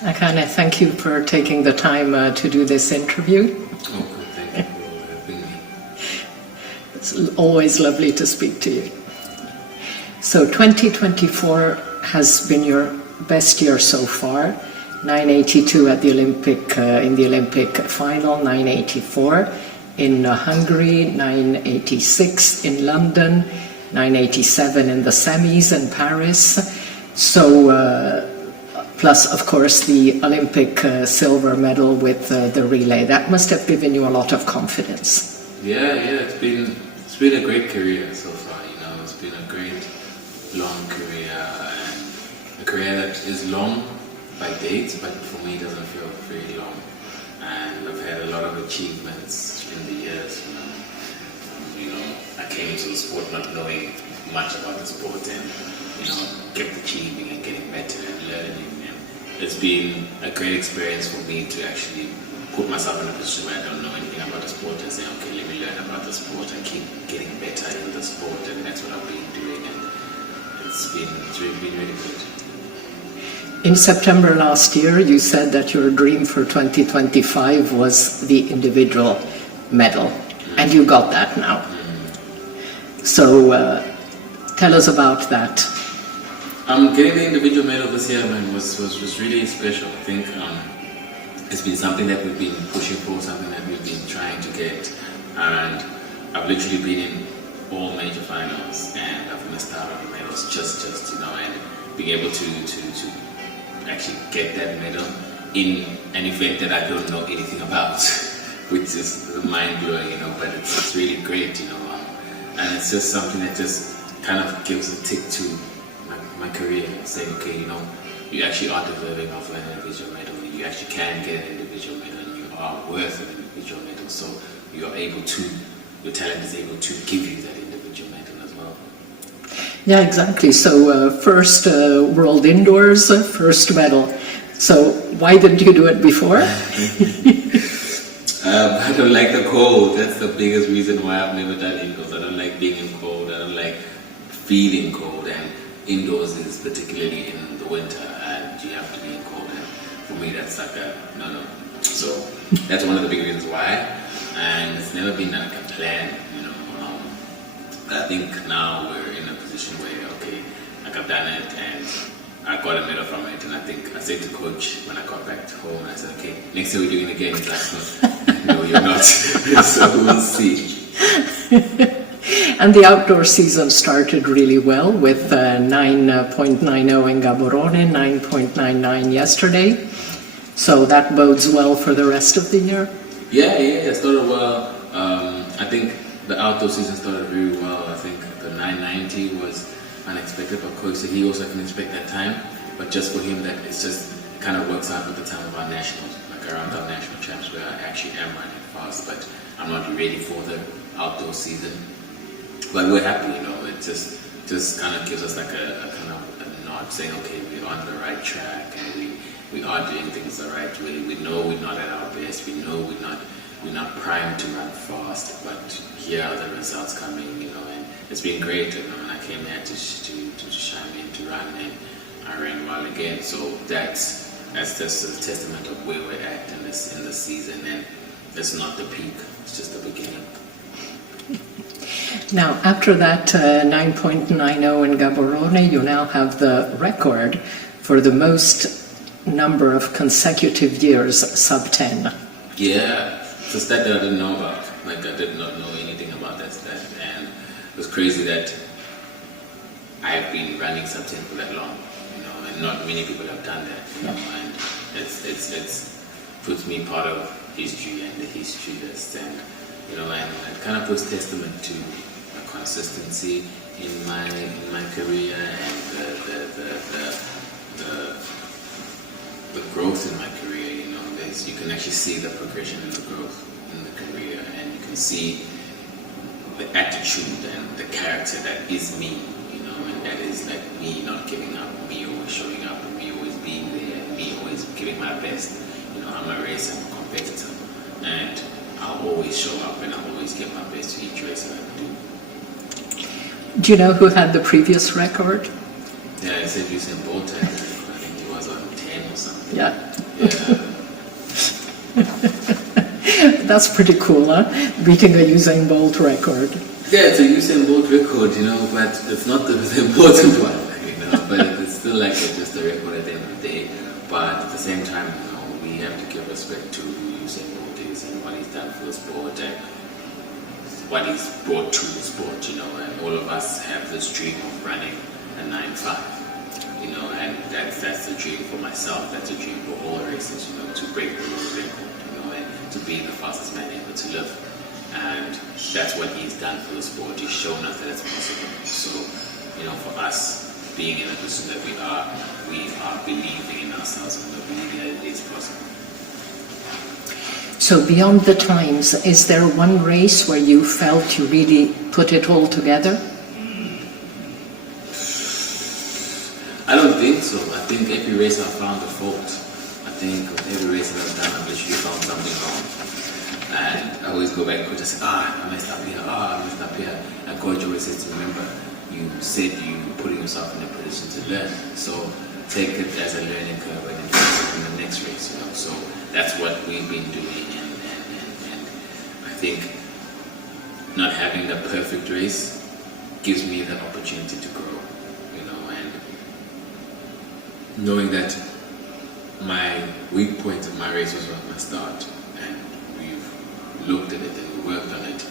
Akani, thank you for taking the time to do this interview. Oh, good. Thank you for having me. It's always lovely to speak to you. So 2024 has been your best year so far. 982 at the Olympic, in the Olympic final, 984 in Hungary, 986 in London, 987 in the semis in Paris. So, plus of course the Olympic silver medal with the relay. That must have given you a lot of confidence. Yeah, it's been a great career so far. You know, it's been a great long career, and a career that is long by dates, but for me it doesn't feel very long. And I've had a lot of achievements in the years. I came into the sport not knowing much about the sport, and kept achieving and getting better and learning. And it's been a great experience for me to actually put myself in a position where I don't know anything about the sport and say, okay, let me learn about the sport and keep getting better in the sport, and that's what I've been doing, and it's really been really good. In September last year, you said that your dream for 2025 was the individual medal, and you got that now. So tell us about that. Getting the individual medal this year, man, was really special. I think it's been something that we've been pushing for, something that we've been trying to get, and I've literally been in all major finals, and I've missed out on medals just and being able to actually get that medal in an event that I don't know anything about, which is mind-blowing, but it's really great, and it's just something that just kind of gives a tick to my career, saying, okay, you actually are deserving of an individual medal, you actually can get an individual medal, and you are worth an individual medal, so your talent is able to give you that individual medal as well. Yeah, exactly. So first World Indoors, first medal. So why didn't you do it before? I don't like the cold. That's the biggest reason why I've never done indoors. I don't like being in cold. I don't like feeling cold. And indoors is particularly in the winter, and you have to be in cold. And for me, that's like a no. So that's one of the big reasons why. And it's never been like a plan, I think now we're in a position where, okay, like I've done it and I got a medal from it, and I think I said to coach when I got back to home, I said, okay, next year we're doing it again. He's like, no, you're not. So we'll see. And the outdoor season started really well with 9.90 in Gaborone, 9.99 yesterday. So that bodes well for the rest of the year? Yeah, it started well. I think the outdoor season started very well. I think the 990 was unexpected, but coach said he also can expect that time. But just for him, that it's just kind of works out with the time of our nationals, like around our national champs, where I actually am running fast, but I'm not ready for the outdoor season. But we're happy, It just kind of gives us like a kind of a nod, saying, okay, we're on the right track, and we are doing things the right way. We know we're not at our best. We know we're not primed to run fast, but here are the results coming, and it's been great. When I came here to shine in, to run, and I ran well again. So that's just a testament of where we're at in the season, and it's not the peak, it's just the beginning. Now, after that 9.90 in Gaborone, you now have the record for the most number of consecutive years sub 10. Yeah, it's a stat that I didn't know about. Like, I did not know anything about that stat, and it was crazy that I've been running sub 10 for that long, and not many people have done that, and it's puts me part of history and the history list, and and it kind of puts testament to the consistency in my career, and the growth in my career. You can actually see the progression in the growth in the career, and you can see the attitude and the character that is me, and that is like me not giving up, me always showing up, and me always being there, and me always giving my best. I'm a racer, I'm a competitor, and I'll always show up, and I'll always give my best to each race that I do. Do you know who had the previous record? Yeah, I said Usain Bolt. I think he was on 10 or something. Yeah. Yeah. That's pretty cool, huh? Beating a Usain Bolt record. Yeah, it's a Usain Bolt record, but it's not the important one, but it's still like just a record at the end of the day. But at the same time, we have to give respect to who Usain Bolt is and what he's done for the sport and what he's brought to the sport, and all of us have this dream of running a 9.5, and that's the dream for myself, that's a dream for all races, to break the world record, and to be the fastest man ever to live. And that's what he's done for the sport. He's shown us that it's possible. So, for us being in the position that we are believing in ourselves and we're believing that it is possible. So beyond the times, is there one race where you felt you really put it all together? I don't think so. I think every race I've found a fault. I think with every race that I've done, I've literally found something wrong. And I always go back and say, I messed up here, I messed up here. And coach always says to remember, you said you putting yourself in a position to learn. So take it as a learning curve and invest it in the next race, So that's what we've been doing. And I think not having the perfect race gives me the opportunity to grow, and knowing that my weak point of my race was at my start. Looked at it and we worked on it,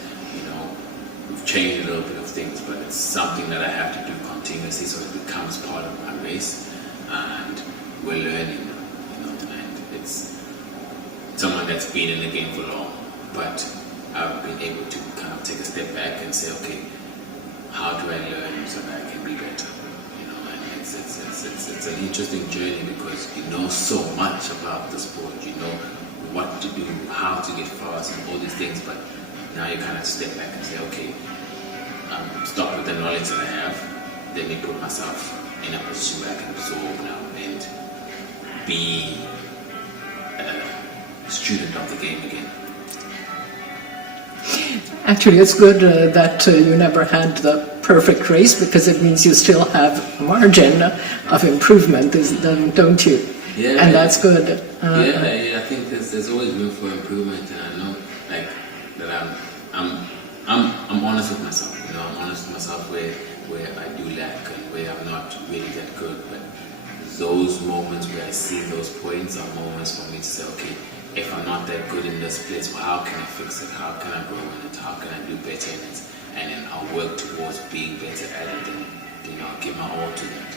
we've changed a little bit of things, but it's something that I have to do continuously so it becomes part of my race and we're learning, and it's someone that's been in the game for long, but I've been able to kind of take a step back and say, okay, how do I learn so that I can be better, and it's an interesting journey because you know so much about the sport, what to do, how to get fast, and all these things. But now you kind of step back and say, okay, stop with the knowledge that I have. Let me put myself in a position where I can absorb now and be a student of the game again. Actually, it's good that you never had the perfect race because it means you still have a margin of improvement, don't you? Yeah, and that's good. I think there's always room for improvement, and I know that I'm honest with myself. I'm honest with myself where I do lack and where I'm not really that good. But those moments where I see those points are moments for me to say, okay, if I'm not that good in this place, well, how can I fix it? How can I grow in it? How can I do better in it? And then I'll work towards being better at it, and give my all to that.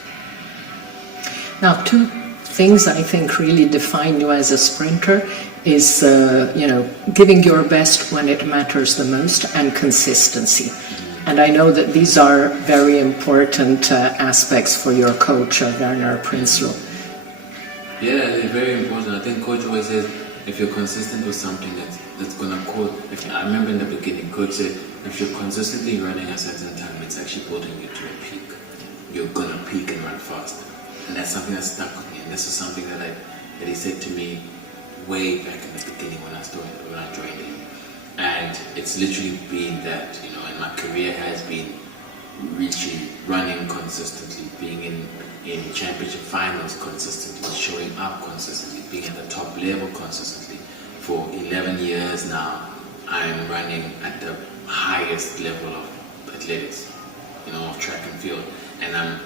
Now, two things I think really define you as a sprinter is, giving your best when it matters the most and consistency. And I know that these are very important aspects for your coach, Werner Prinsloo. Yeah, they're very important. I think coach always says, if you're consistent with something that's going to cause... I remember in the beginning, coach said, if you're consistently running a certain time, it's actually building you to a peak. You're going to peak and run faster. And that's something that stuck with me. And this is something that he said to me way back in the beginning when I joined him. And it's literally been that, and my career has been running consistently, being in championship finals consistently, showing up consistently, being at the top level consistently. For 11 years now, I'm running at the highest level of athletics, of track and field. And I'm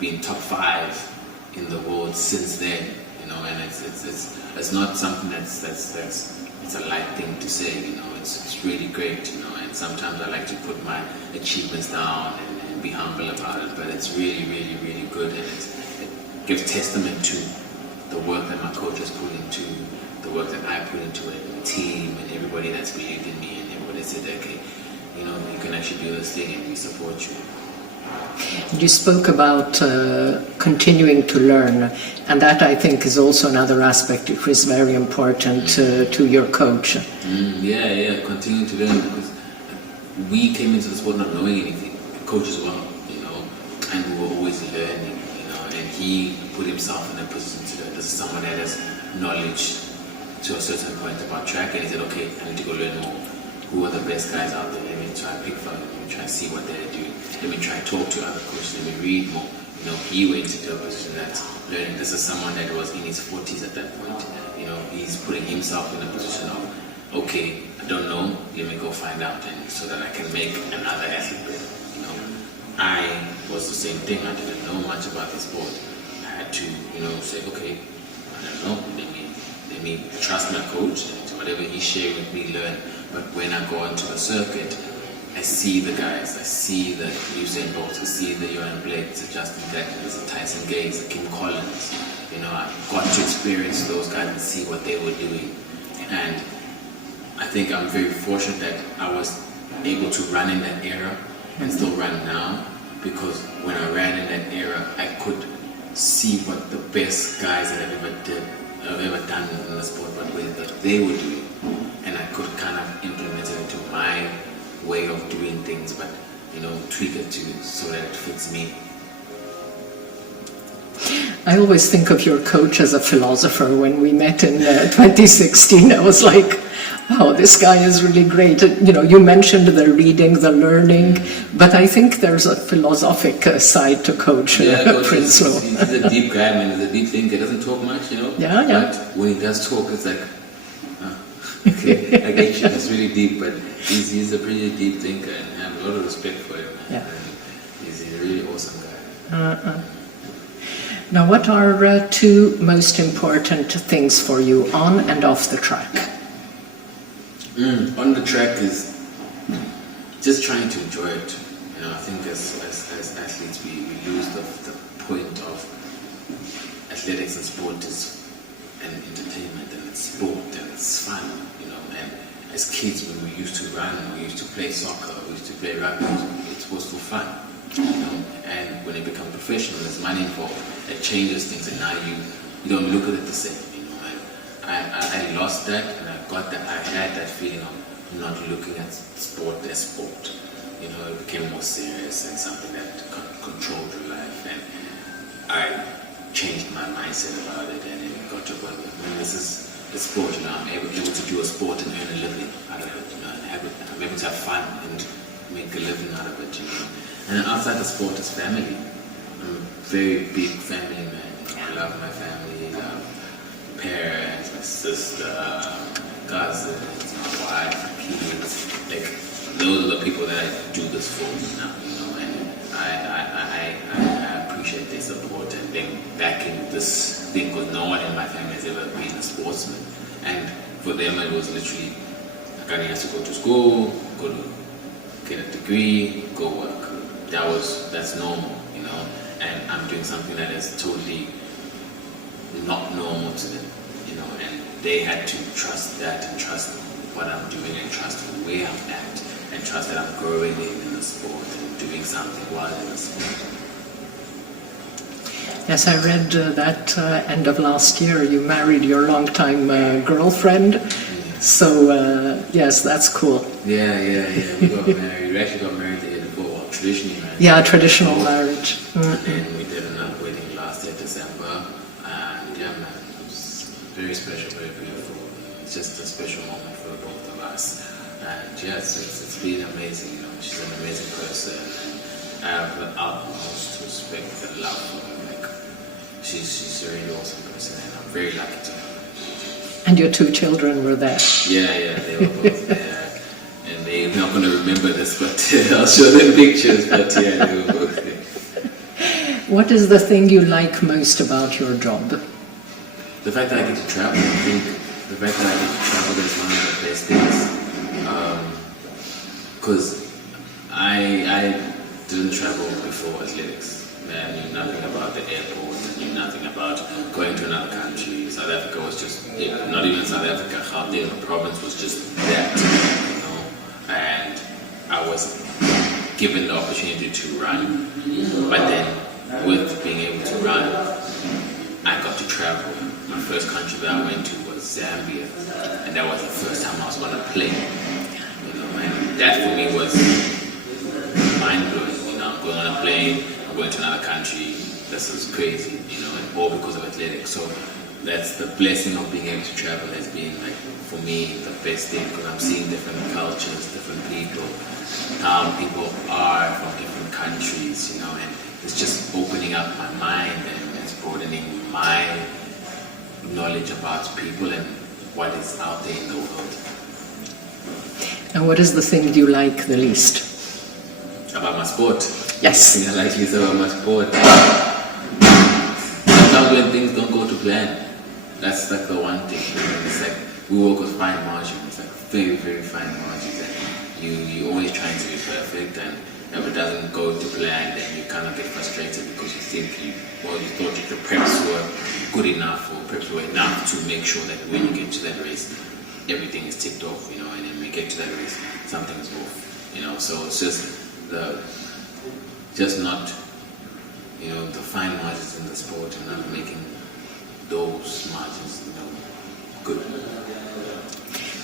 being top 5 in the world since then, and it's not something that's it's a light thing to say, it's really great, and sometimes I like to put my achievements down and be humble about it, but it's really, really, really good, and it gives testament to the work that my coach has put into, the work that I put into it, the team, and everybody that's believed in me, and everybody said, okay, you can actually do this thing and we support you. You spoke about continuing to learn, and that I think is also another aspect which is very important to your coach. Continuing to learn, because we came into the sport not knowing anything, coach as well, and we were always learning, and he put himself in a position to learn. This is someone that has knowledge to a certain point about track, and he said, okay, I need to go learn more. Who are the best guys out there? Let me try and pick from them. Let me try and see what they're doing. Let me try and talk to other coaches. Let me read more. he went into a position that's learning. This is someone that was in his 40s at that point. He's putting himself in a position of, okay, I don't know, let me go find out, and so that I can make another athlete better. I was the same thing. I didn't know much about the sport. I had to, say, okay, I don't know, let me trust my coach and whatever he's sharing with me, learn. But when I go onto the circuit, I see the guys. I see the Usain Bolt. I see the Usain Blakes, the Justin Gatlins, the Tyson Gates, the Kim Collins. I got to experience those guys and see what they were doing. And I think I'm very fortunate that I was able to run in that era and still run now, because when I ran in that era, I could see what the best guys that have ever done in the sport, what they were doing, and I could kind of implement it into my way of doing things, but tweak it so that it fits me. I always think of your coach as a philosopher. When we met in 2016, I was like, wow, this guy is really great. You mentioned the reading, the learning, but I think there's a philosophic side to Coach Prinsloo. He's a deep guy, man. He's a deep thinker. He doesn't talk much, Yeah. But when he does talk, it's like, okay, I get you. It's really deep, but he's a pretty deep thinker, and I have a lot of respect for him, man. Yeah. He's a really awesome guy. Now, what are two most important things for you on and off the track? On the track is just trying to enjoy it. I think as athletes, we lose the point of athletics and sport is an entertainment, and it's sport and it's fun. And as kids, when we used to run, we used to play soccer, we used to play rugby, it was for fun. And when it becomes professional, there's money involved. It changes things, and now you don't look at it the same. I lost that, and I had that feeling of not looking at sport as sport. It became more serious and something that controlled your life, and I changed my mindset about it, and it got to a point where this is a sport. I'm able to do a sport and earn a living out of it. I'm able to have fun and make a living out of it. And then outside the sport is family. I'm a very big family man. I love my family. I love parents, my sister, cousins, my wife, my kids. Like, those are the people that I do this for now, and I appreciate their support and them backing this thing, because no one in my family has ever been a sportsman. And for them, it was literally, Akani has to go to school, get a degree, go work. That's normal, and I'm doing something that is totally not normal to them, and they had to trust that and trust what I'm doing and trust where I'm at and trust that I'm growing in the sport and doing something while in the sport. Yes, I read that end of last year you married your longtime girlfriend. Yeah. So, yes, that's cool. Yeah. We got married. We actually got married the year before, traditionally married. Yeah, traditional marriage. Mm-hmm. And we did another wedding last year, December. And yeah, man, it was very special, very beautiful. It's just a special moment for both of us. And yes, it's been amazing. She's an amazing person. And I have the utmost respect and love for her. She's a really awesome person, and I'm very lucky to have her. And your two children were there? Yeah, they were both there. And they're not going to remember this, but I'll show them pictures. But yeah, they were both there. What is the thing you like most about your job? The fact that I get to travel. I think the fact that I get to travel is one of the best things. Because I didn't travel before athletics. I knew nothing about the airport. I knew nothing about going to another country. South Africa was just, not even South Africa, Gauteng, the province was just that, And I was given the opportunity to run, but then with being able to run, I got to travel. My first country that I went to was Zambia, and that was the first time I was on a plane. And that for me was mind-blowing. I'm going on a plane, I'm going to another country. This is crazy, and all because of athletics. So that's the blessing of being able to travel has been, like, for me, the best thing, because I'm seeing different cultures, different people, how people are from different countries, and it's just opening up my mind and it's broadening my knowledge about people and what is out there in the world. And what is the thing you like the least? About my sport. Yes. I like this about my sport. Sometimes when things don't go to plan, that's like the one thing. It's like we work with fine margins. It's like very, very fine margins. And you're always trying to be perfect, and if it doesn't go to plan, then you kind of get frustrated because you think you thought that your preps were good enough or preps were enough to make sure that when you get to that race, everything is ticked off, and then we get to that race, something is off, So it's just not, the fine margins in the sport and not making those margins, good.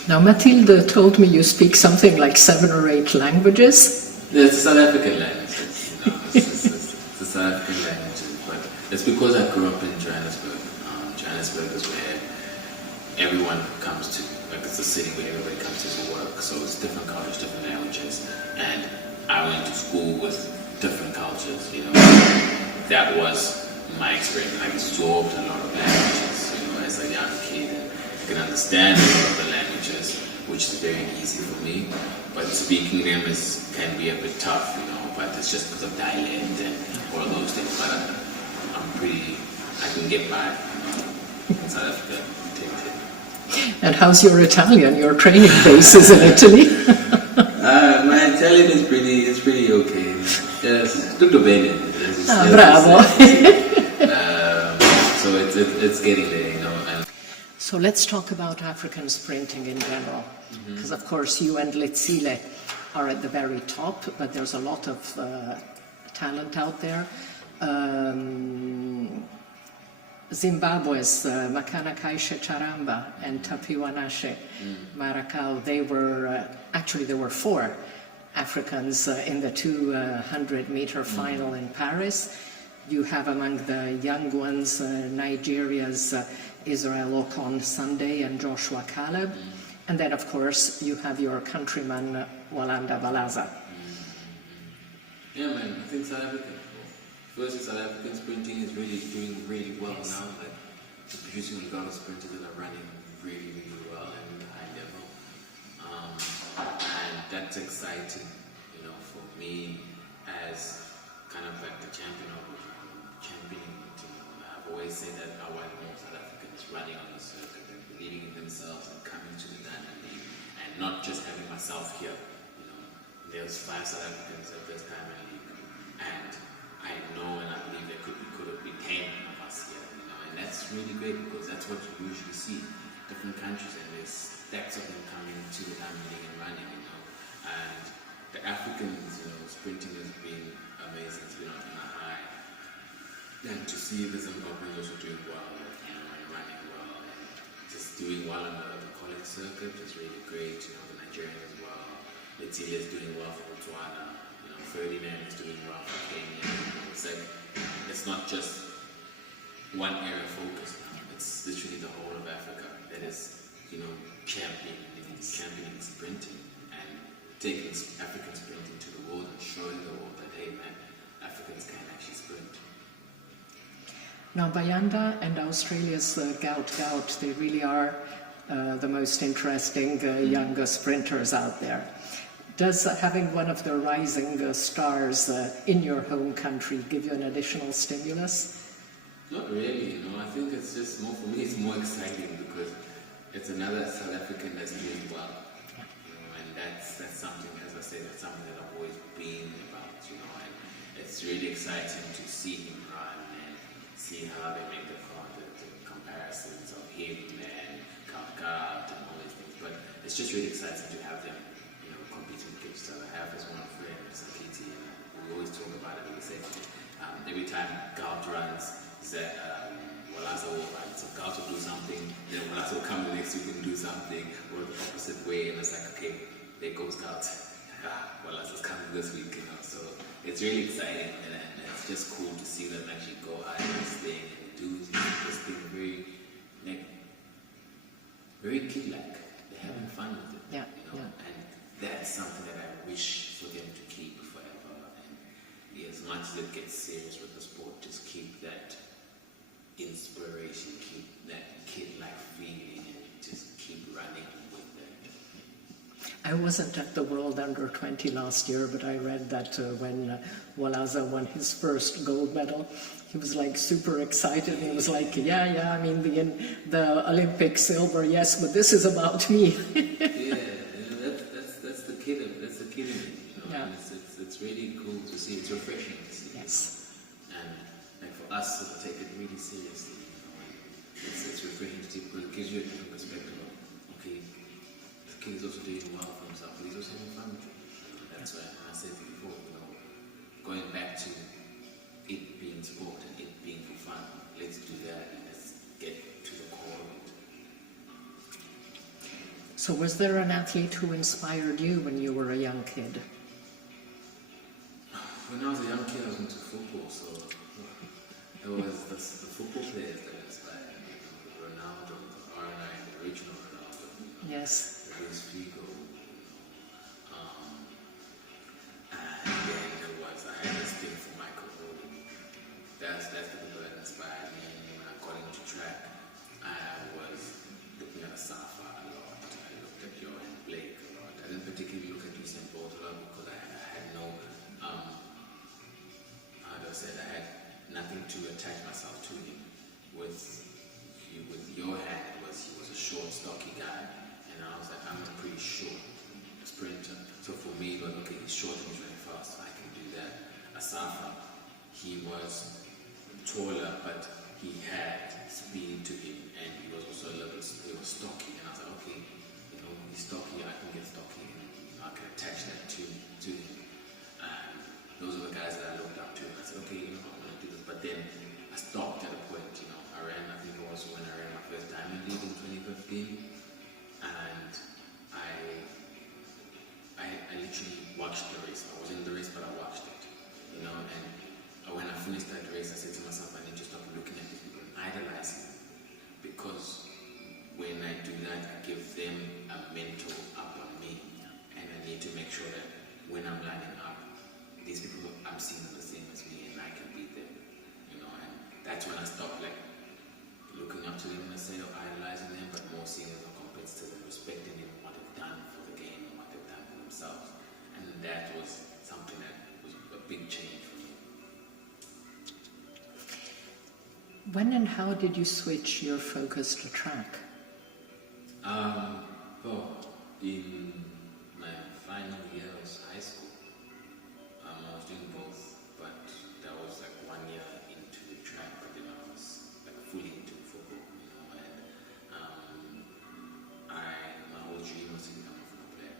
Now, Mathilde told me you speak something like 7 or 8 languages. It's a South African language. It's a South African language, but it's because I grew up in Johannesburg. Johannesburg is where everyone comes to, like it's a city where everybody comes to for work. So it's different cultures, different languages, and I went to school with different cultures. That was my experience. I absorbed a lot of languages, as a young kid. And I can understand a lot of the languages, which is very easy for me. But speaking them can be a bit tough, But it's just because of dialect and all of those things. But I can get by. In South Africa, And how's your Italian? Your training base is in Italy. My Italian is pretty okay. Yes, tutto bene. Bravo. So it's getting there, And So let's talk about African sprinting in general. Because of course you and Letsile are at the very top, but there's a lot of talent out there. Zimbabwe's Makana Kaishe Charamba and Tapiwanashe Maracau, there were 4 Africans in the 200-meter final in Paris. You have among the young ones Nigeria's Israel Okon Sunday and Joshua Caleb. And then, of course, you have your countryman Walanda Balaza. Yeah, man, I think South Africa. First, South African sprinting is really doing really well now. Like, we're producing a lot of sprinters that are running really, really well and high level. And that's exciting, for me as kind of like the champion of championing it. I've always said that I want more South Africans running on the circuit and believing in themselves and coming to the Diamond League and not just having myself here. There's 5 South Africans at this Diamond League, and I know and I believe there could have been 10 of us here, and that's really great because that's what you usually see. Different countries, and there's stacks of them coming to the Diamond League and running, And the Africans, sprinting has been amazing. It's been on a high. And to see the Zimbabweans also doing well, and running well, and just doing well on the college circuit is really great. The Nigerian as well. Letsile is doing well for Botswana. Ferdinand is doing well for Kenya. It's not just one area of focus now. It's literally the whole of Africa that is, championing sprinting and taking African sprinting to the world and showing the world that, hey man, Africans can actually sprint. Now, Bayanda and Australia's Gout, they really are the most interesting younger sprinters out there. Does having one of the rising stars in your home country give you an additional stimulus? Not really, I think it's just more, for me, it's more exciting because it's another South African that's doing well. And that's something, as I said, that's something that I've always been about, and it's really exciting to see him run and see how they make the comparisons of him and Kalka and all these things. But it's just really exciting to have them competing against each other. I have this one friend, Sakiti, and we always talk about it. We say every time Gout runs, Walaza will run. So Gout will do something, then Walaza will come the next week and do something, or the opposite way, and it's like, okay, there goes Gout. Walaza's coming this week, So it's really exciting, and it's just cool to see them actually go out and this thing and do this thing very kid-like. They're having fun with it, And that's something that I wish for them to keep forever. And yes, as much as it gets serious with the sport, just keep that inspiration, keep that kid-like feeling, and just keep running with that. I wasn't at the World Under 20 last year, but I read that when Walaza won his first gold medal, he was like super excited. He was like, yeah, I mean the Olympic silver, yes, but this is about me. That's the kid in me, you know. Yeah. And it's really cool to see. It's refreshing to see. Yes. And like for us to take it really seriously, you know, and it's refreshing to see because it gives you a different perspective of, okay, the kid is also doing well for himself, but he's also having fun with it. That's why I said before, you know, going back to it being sport and it being for fun, let's do that and let's get to the core of it. So was there an athlete who inspired you when you were a young kid? When I was a young kid, I was into football, so it was the football players that inspired me. You know, the Ronaldo, the R9, the original Ronaldo, you know, Yes. the Luis Figo, you know, and then I had this thing for Michael Owen. That's the people that inspired me. And when I got into track, I was looking at Asafa a lot. I looked at Johan Blake a lot. I didn't particularly look at Usain Bolt a lot because I had no, how do I say it? I had nothing to attach myself to him. With Johan, he was a short, stocky guy, and I was like, I'm a pretty short sprinter. So for me, it was okay, he's short and he's really fast, so I can do that. Asafa, he was taller, but he had speed to him, and he was also he was stocky, and I was like, okay, you know, he's stocky, I can get stocky, and I can attach that to him. And those are the guys that I looked up to, and I said, okay, you know, I'm going to do this. But then I stopped at a point, you know, I think it was when I ran my first Diamond League in 2015, and I literally watched the race. I was in the race, but I watched it, you know, and when I finished that race, I said to myself, I need to stop looking at these people and idolizing them, because when I do that, I give them a mental up on me, and I need to make sure that when I'm lining up, these people, I'm seeing them the same as me, and I can beat them, you know, and that's when I stopped like looking up to them instead of idolizing them, but more seeing them as competitors and respecting them and what they've done for the game and what they've done for themselves, and that was something that was a big change for me. When and how did you switch your focus to track? Well, in my final year of high school, I was doing both, but that was like 1 year into the track, but then I was like fully into football, you know, and my whole dream was to become a football player.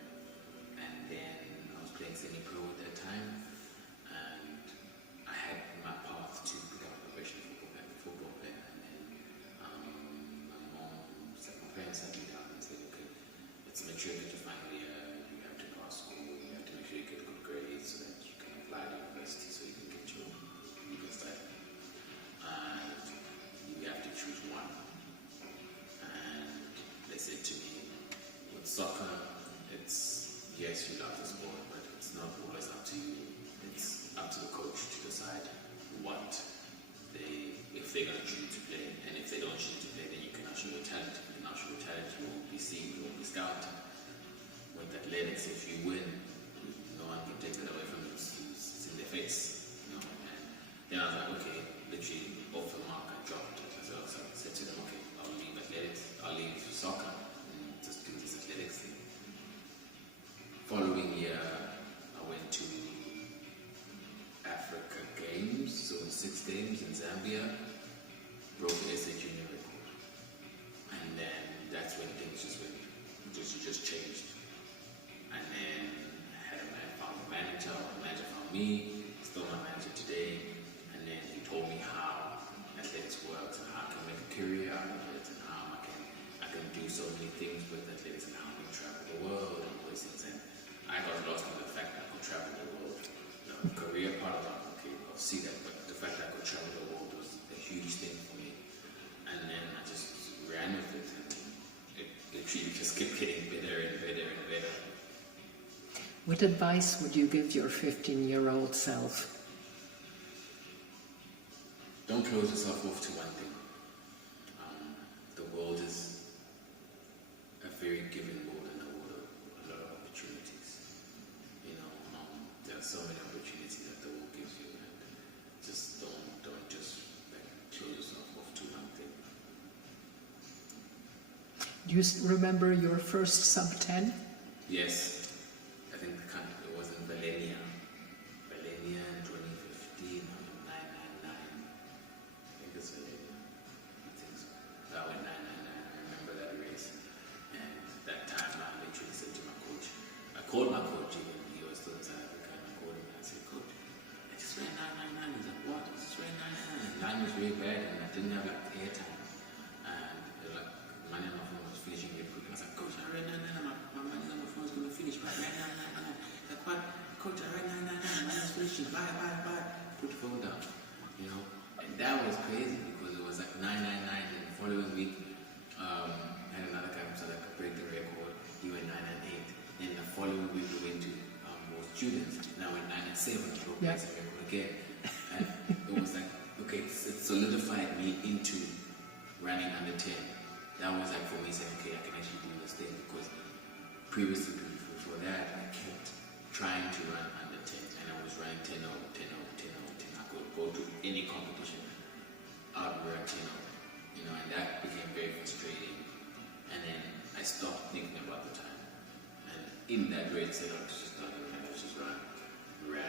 And then I was playing semi-pro at that time, and I had my path to become a professional football player. And then my parents sat me down and said, okay, let's make sure you get your final year, you have to pass school, you have to make sure you get good grades so that you can apply to university so you can get your stipend. And you have to choose one. And they said to me, with soccer, it's, yes, you love the sport, but it's not always up to you. It's up to the coach to decide if they're going to choose to play, and if they don't choose to play, then you cannot show your talent. If you cannot show your talent, you won't be seen, you won't be scouted. With athletics, if you win, no one can take that away from you. It's in their face, you know. And then I was like, okay, literally off the mark, I dropped it. So I said to them, okay, I'll leave athletics, I'll leave soccer, and just do this athletics thing. Following year, I went to Africa Games, so 6 games in Zambia, broke the SA junior record. And then that's when things just changed. And then I found a manager, the manager found me, still my manager today, and then he told me how athletics works and how I can make a career out of it and how I can do so many things with athletics and how I can travel the world and all these things. And I got lost in the fact that I could travel the world. The career part of it, okay, I'll see that, but the fact that I could travel the world was a huge thing for me. And then I just ran with it, and it literally just kept getting better and better and better. What advice would you give your 15-year-old self? close yourself off to one thing. The world is a very giving world and a world of a lot of opportunities. There are so many opportunities that the world gives you, and just don't just like close yourself off to one thing. Do you remember your first sub 10? Yes, I think it was in Valenia in 2015, 999. I think it's Valenia. I think so. That went 999. I remember that race. And that time I literally said to my coach, I called my coach even, he was still in South Africa, and I called him and I said, Coach, I just ran 999. He's like, what? I just ran 999. Line was really bad and I didn't have like airtime. And it was like, money on my phone was finishing really quick. I was like, Coach, I ran 999. My money on my phone is going to finish, but I ran 999. Like, what? Coach, I ran 999. Money is finishing. Bye. Put the phone down. And that was crazy because it was like 999, and the following week, had another guy from South Africa break the record. He went 998. Then the following week we went to more students. Now we're 997. He breaks the record again. And it was like, okay, it solidified me into running under 10. That was like for me saying, okay, I can actually do this thing, because previously, before that, I kept trying to run under 10, and I was running 10 over. I could go to any competition, outrun 10 over, and that became very frustrating. And then I stopped thinking about the time, and in that race, I said, let's just run. Ran,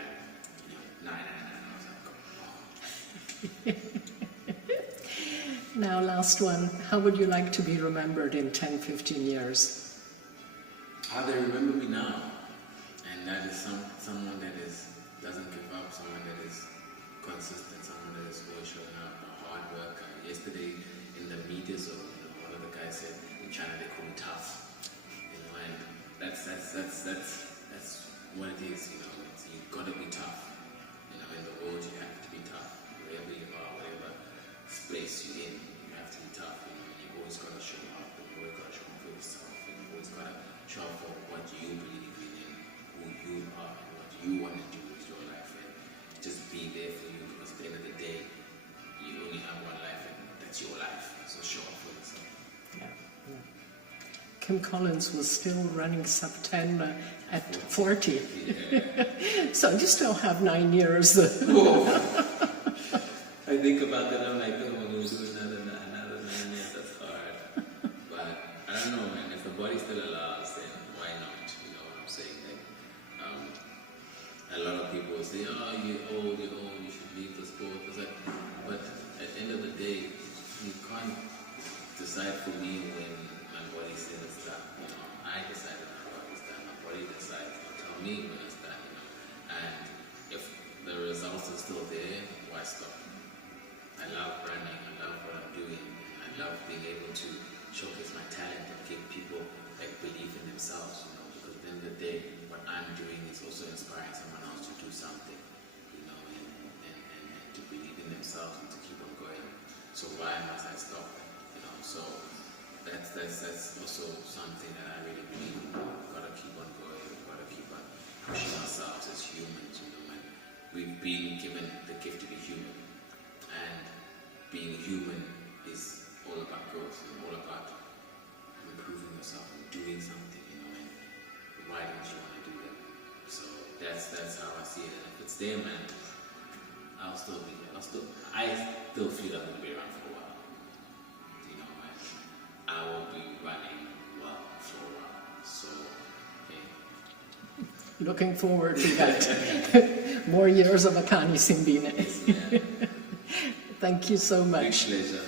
999. I was like, oh. Now, last one. How would you like to be remembered in 10, 15 years? How they remember me now, and that is someone that doesn't give up, someone that is consistent, someone that is always showing up, a hard worker. Yesterday in the media zone, one of the guys said in China they call me tough, and that's what it is. You've got to be tough. In the world you have to be tough. Wherever you are, whatever space you're in, you have to be tough. You always got to show up, and you always got to show up for yourself, and you always got to show up for what you believe in, who you are, and what you want to do with your life, and just be there for you, because at the end of the day, you only have one life, and that's your life, so show up for yourself. Yeah. Kim Collins was still running sub 10 at 40. Yeah. So you still have 9 years. Whoa. I think about that, I'm like, oh, I'm going to do another 9 years, that's hard. But I don't know, man, if the body still allows, then why not? You know what I'm saying? A lot of people say, oh, you're old, you should leave the sport. But at the end of the day, you can't decide for me when my body says it's done. I decide when my body's done. My body decides to tell me when it's done. And if the results are still there, why stop? I love running. I love what I'm doing. I love being able to showcase my talent and give people belief in themselves. Because at the end of the day, what I'm doing is also inspiring someone else to do something, and to believe in themselves and to keep on going. So why must I stop? So that's also something that I really believe in. We've got to keep on going. We've got to keep on pushing ourselves as humans. And we've been given the gift to be human, and being human is all about growth and all about improving yourself and doing something. And why don't you want to do that? So that's how I see it. And if it's there, man, I'll still be here. I still feel I'm going to be around for a while. I will be running well for a while. So, okay. Looking forward to that. More years of Akani Simbine. Yes, man. Thank you so much. Big pleasure.